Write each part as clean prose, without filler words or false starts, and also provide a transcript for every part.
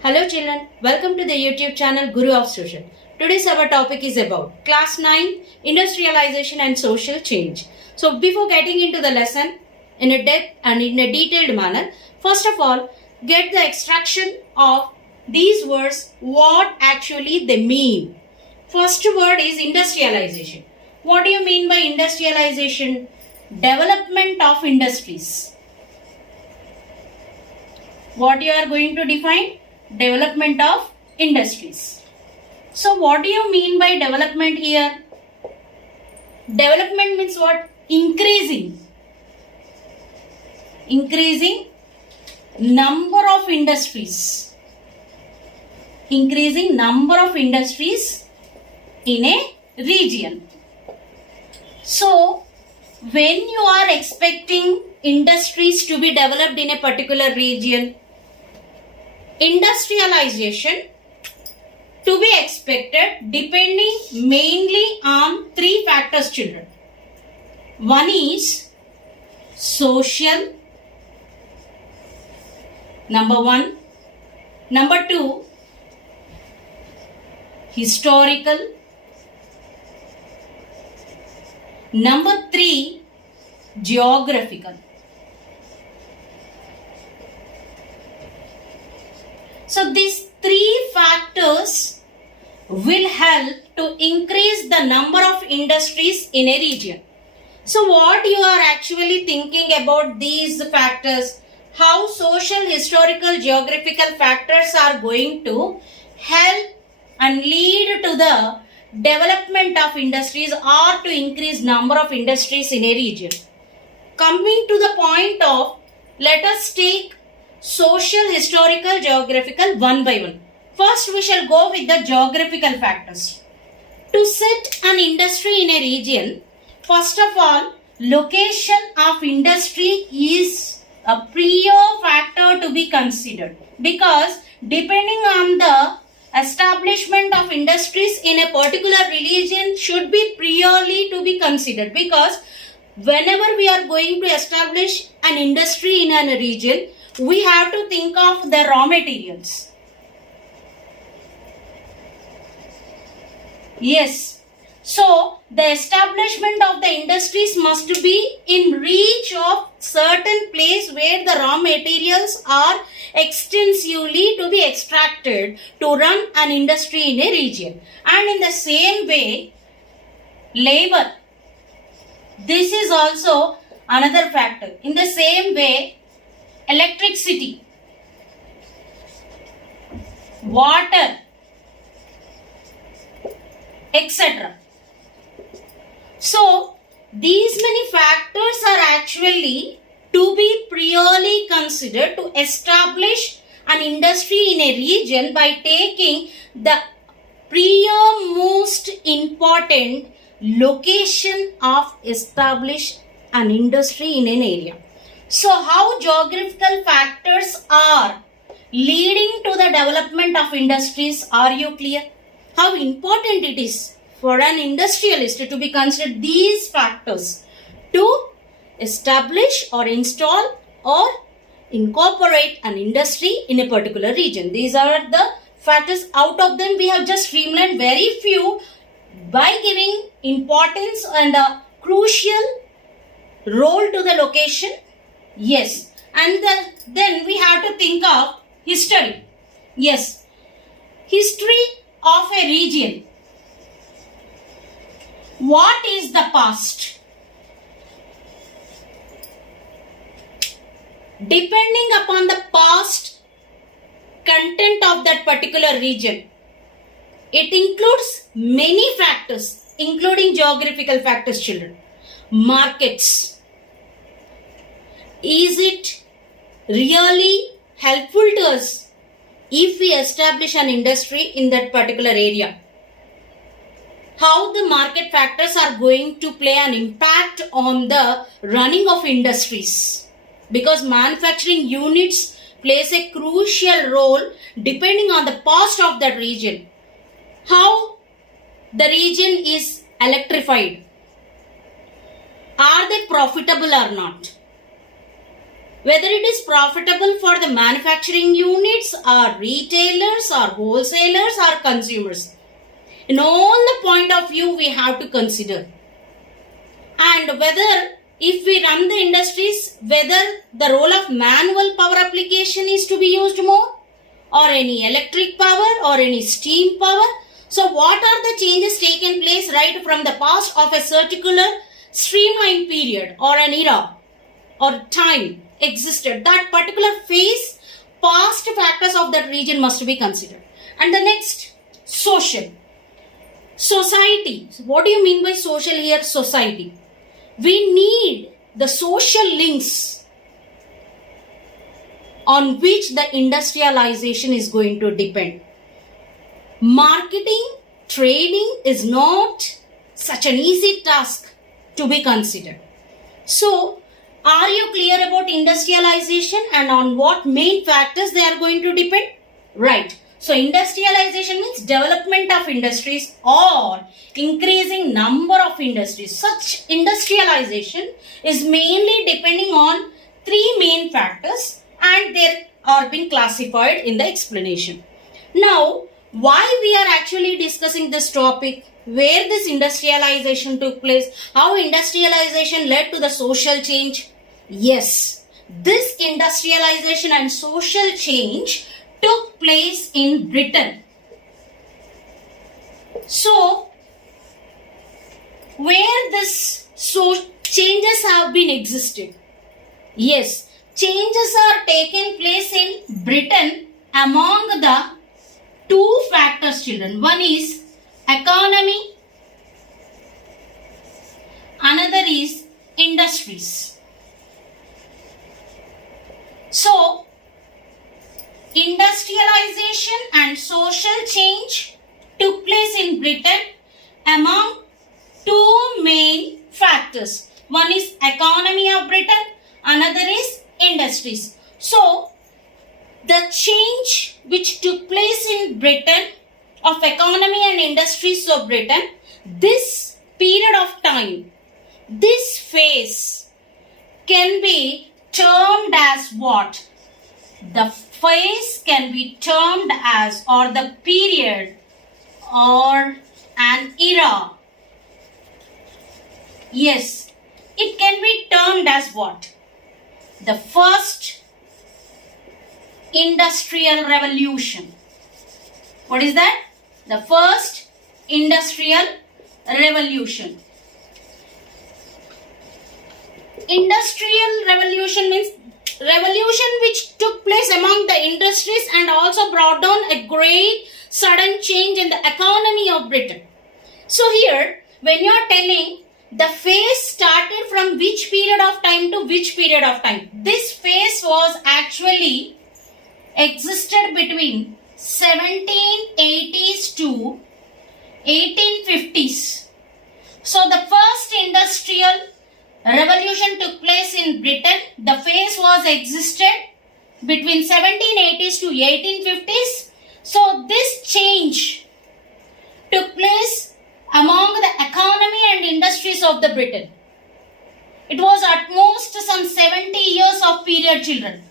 Hello children, welcome to the YouTube channel Guru of Social. Today's our topic is about Class 9 Industrialization and Social Change. So before getting into the lesson in a depth and in a detailed manner, first of all, get the extraction of these words, what actually they mean. First word is industrialization. What do you mean by industrialization? Development of industries. What you are going to define? Development of industries. So what do you mean by development here? Development means what? Increasing number of industries. Increasing number of industries in a region. So when you are expecting industries to be developed in a particular region, industrialization to be expected depending mainly on three factors, children. One is social, number one. Number two, historical. Number three, geographical. So these three factors will help to increase the number of industries in a region. So what you are actually thinking about these factors, how social, historical, geographical factors are going to help and lead to the development of industries or to increase number of industries in a region. Coming to the point of, let us take social, historical, geographical one by one. First, we shall go with the geographical factors. To set an industry in a region, first of all, location of industry is a prior factor to be considered, because depending on the establishment of industries in a particular region should be priorly to be considered, because whenever we are going to establish an industry in a region, we have to think of the raw materials. Yes. So, the establishment of the industries must be in reach of certain place where the raw materials are extensively to be extracted to run an industry in a region. And in the same way, labor. This is also another factor. In the same way, electricity, water, etc. So, these many factors are actually to be priorly considered to establish an industry in a region by taking the prior most important location of establish an industry in an area. So, how geographical factors are leading to the development of industries, are you clear? How important it is for an industrialist to be considered these factors to establish or install or incorporate an industry in a particular region. These are the factors. Out of them, we have just streamlined very few by giving importance and a crucial role to the location. Yes. And then we have to think of history. Yes. History of a region. What is the past? Depending upon the past content of that particular region, it includes many factors, including geographical factors, children. Markets. Is it really helpful to us if we establish an industry in that particular area? How the market factors are going to play an impact on the running of industries, because manufacturing units plays a crucial role depending on the past of that region. How the region is electrified, are they profitable or not? whether it is profitable for the manufacturing units or retailers or wholesalers or consumers. In all the point of view we have to consider. And whether if we run the industries, whether the role of manual power application is to be used more, or any electric power or any steam power. So what are the changes taken place right from the past of a particular streamline period or an era or time existed? That particular phase, past factors of that region must be considered. And the next, social. Society. What do you mean by social here? Society. We need the social links on which the industrialization is going to depend. Marketing, trading is not such an easy task to be considered. So, are you clear about industrialization and on what main factors they are going to depend? Right. So, industrialization means development of industries or increasing number of industries. Such industrialization is mainly depending on three main factors, and they are being classified in the explanation. Now, why we are actually discussing this topic, where this industrialization took place, how industrialization led to the social change? Yes, this industrialization and social change took place in Britain. So, where this changes have been existed? Yes, changes are taken place in Britain among the two factors, children. One is economy, another is industries. So, industrialization and social change took place in Britain among two main factors. One is economy of Britain, another is industries. So, the change which took place in Britain of economy and industries of Britain, this period of time, this phase can be termed as what? The phase can be termed as, or the period or an era. Yes, it can be termed as what? The first industrial revolution. What is that? The first industrial revolution. Industrial revolution means revolution which took place among the industries and also brought down a great sudden change in the economy of Britain. So here, when you are telling the phase started from which period of time to which period of time, this phase was actually existed between 1780s to 1850s. So the first industrial revolution took place in Britain. The phase was existed between 1780s to 1850s. So this change took place among the economy and industries of the Britain. It was at most some 70 years of period, children.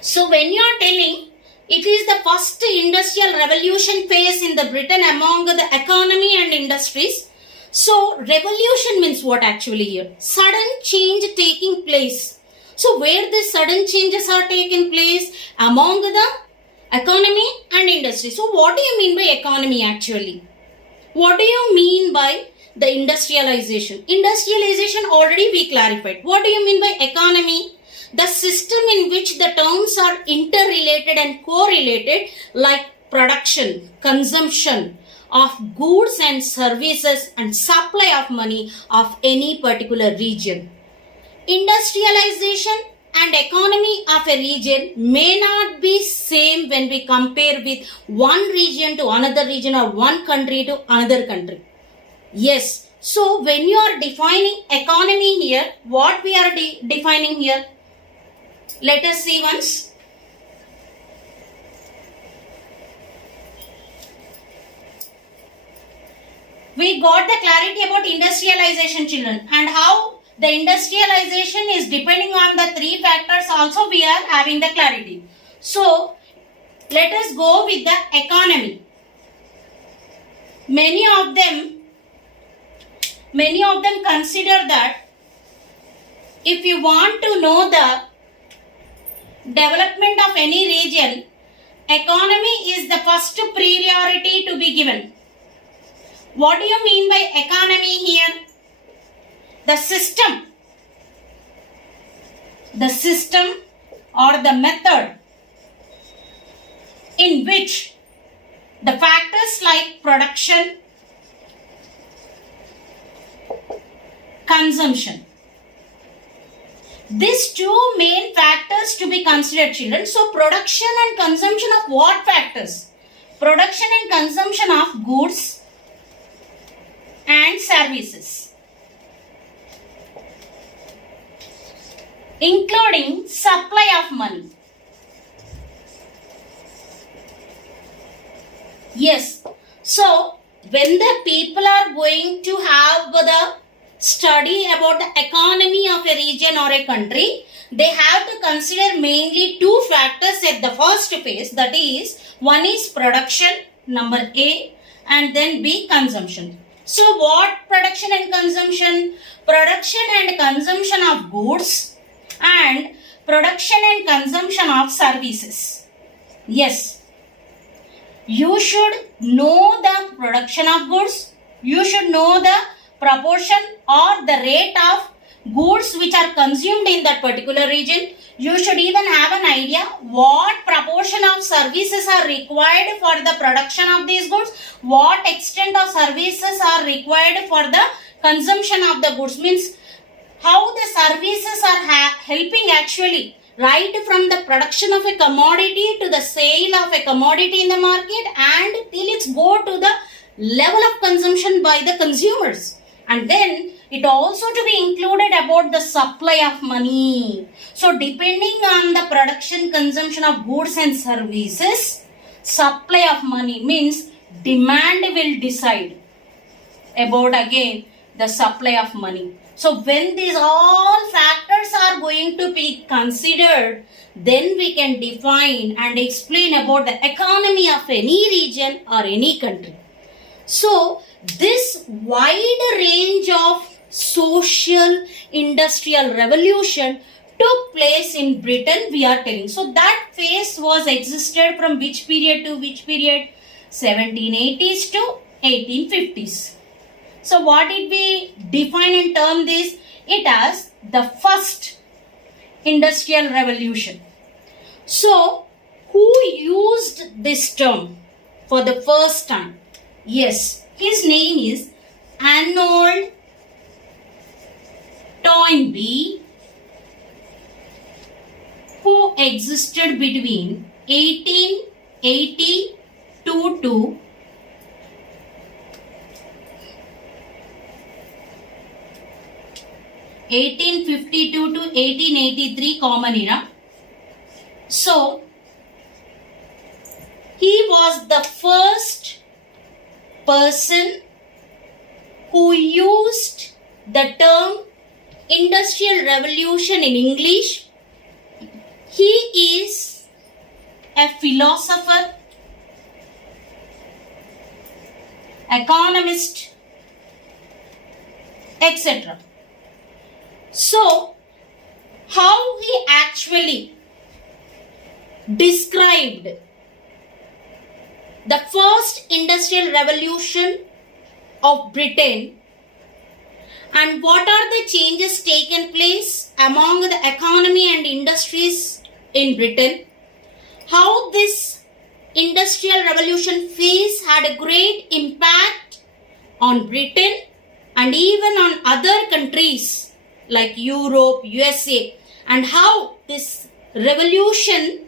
So when you are telling it is the first industrial revolution phase in the Britain among the economy and industries, so revolution means what actually here? Sudden change taking place. So where these sudden changes are taking place? Among the economy and industry. So what do you mean by economy actually? What do you mean by the industrialization? Industrialization already we clarified. What do you mean by economy? The system in which the terms are interrelated and correlated, like production, consumption of goods and services and supply of money of any particular region. Industrialization and economy of a region may not be same when we compare with one region to another region or one country to another country. Yes, so when you are defining economy here, what we are defining here? Let us see once. We got the clarity about industrialization, children, and how the industrialization is depending on the three factors also we are having the clarity. So let us go with the economy. Many of them consider that if you want to know the development of any region, economy is the first priority to be given. What do you mean by economy here? The system or the method in which the factors like production, consumption, these two main factors to be considered, children. So production and consumption of what factors? Production and consumption of goods and services, including supply of money. Yes, so when the people are going to have the study about the economy of a region or a country, they have to consider mainly two factors at the first phase. That is, one is production, number A, and then B, consumption. So what production and consumption? Production and consumption of goods and production and consumption of services. Yes, you should know the production of goods. You should know the proportion or the rate of goods which are consumed in that particular region. You should even have an idea what proportion of services are required for the production of these goods, what extent of services are required for the consumption of the goods, means how the services are helping actually right from the production of a commodity to the sale of a commodity in the market and till it's go to the level of consumption by the consumers. And then it also to be included about the supply of money. So depending on the production consumption of goods and services, supply of money means demand will decide about again the supply of money. So when these all factors are going to be considered, then we can define and explain about the economy of any region or any country. So this wide range of social industrial revolution took place in Britain, we are telling. So that phase was existed from which period to which period? 1780s to 1850s. So what did we define and term this? It as the first industrial revolution. So who used this term for the first time? Yes, his name is Arnold Toynbee, who existed between 1882 to 1852 to 1883 common era. So he was the first person who used the term industrial revolution in English. He is a philosopher, economist, etc. So how he actually described the first industrial revolution of Britain and what are the changes taken place among the economy and industries in Britain, how this industrial revolution phase had a great impact on Britain and even on other countries like Europe, USA, and how this revolution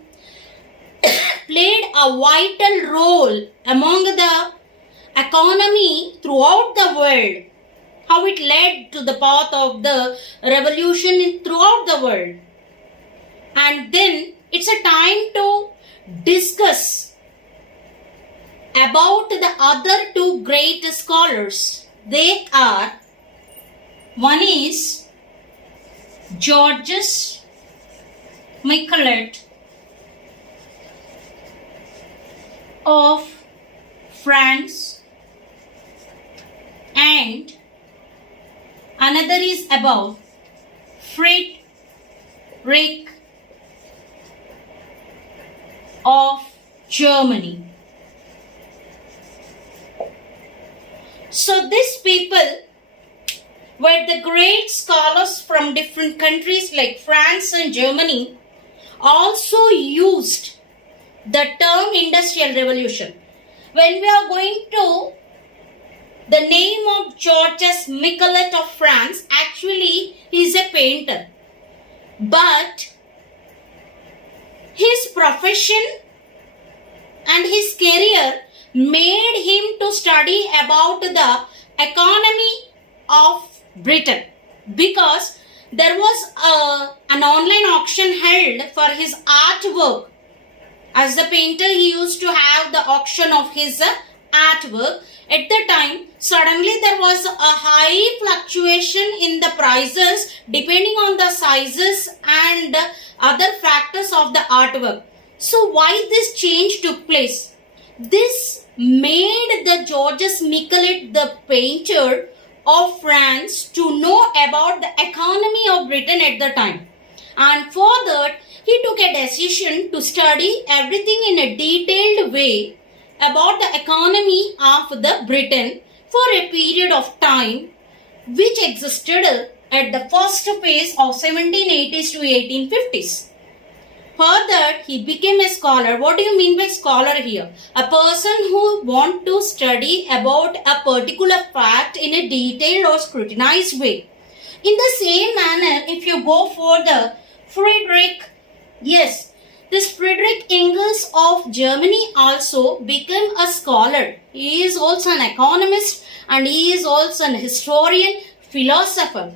played a vital role among the economy throughout the world, how it led to the path of the revolution throughout the world. And then it's a time to discuss about the other two great scholars. They are, one is Georges Michelet of France, and another is about Friedrich of Germany. So these people were the great scholars from different countries like France and Germany, also used the term Industrial Revolution. When we are going to the name of Georges Michelet of France, actually he is a painter. But his profession and his career made him to study about the economy of Britain, because there was an online auction held for his artwork. As a painter, he used to have the auction of his artwork. At the time, suddenly there was a high fluctuation in the prices depending on the sizes and other factors of the artwork. So why this change took place? This made the Georges Michelet, the painter of France, to know about the economy of Britain at the time. And for that, he took a decision to study everything in a detailed way about the economy of the Britain for a period of time which existed at the first phase of 1780s to 1850s. Further, he became a scholar. What do you mean by scholar here? A person who wants to study about a particular fact in a detailed or scrutinized way. In the same manner, if you go for the this Friedrich Engels of Germany also became a scholar. He is also an economist and he is also an historian, philosopher,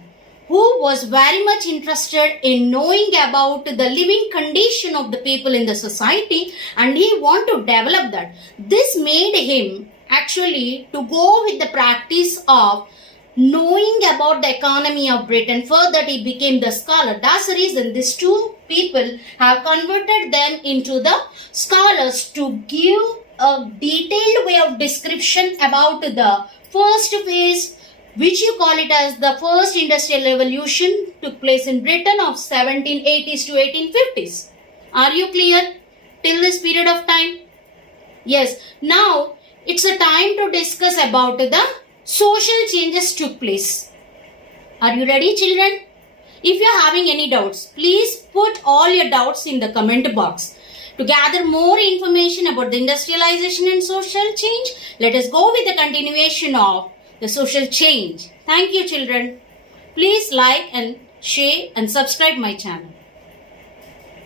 who was very much interested in knowing about the living condition of the people in the society, and he wanted to develop that. This made him actually to go with the practice of knowing about the economy of Britain. Further, he became the scholar. That's the reason these two people have converted them into the scholars to give a detailed way of description about the first phase, which you call it as the first industrial revolution, took place in Britain of 1780s to 1850s. Are you clear till this period of time? Yes. Now it's a time to discuss about the social changes took place. Are you ready, children? If you are having any doubts, please put all your doubts in the comment box. To gather more information about the industrialization and social change, let us go with the continuation of the social change. Thank you, children. Please like and share and subscribe my channel.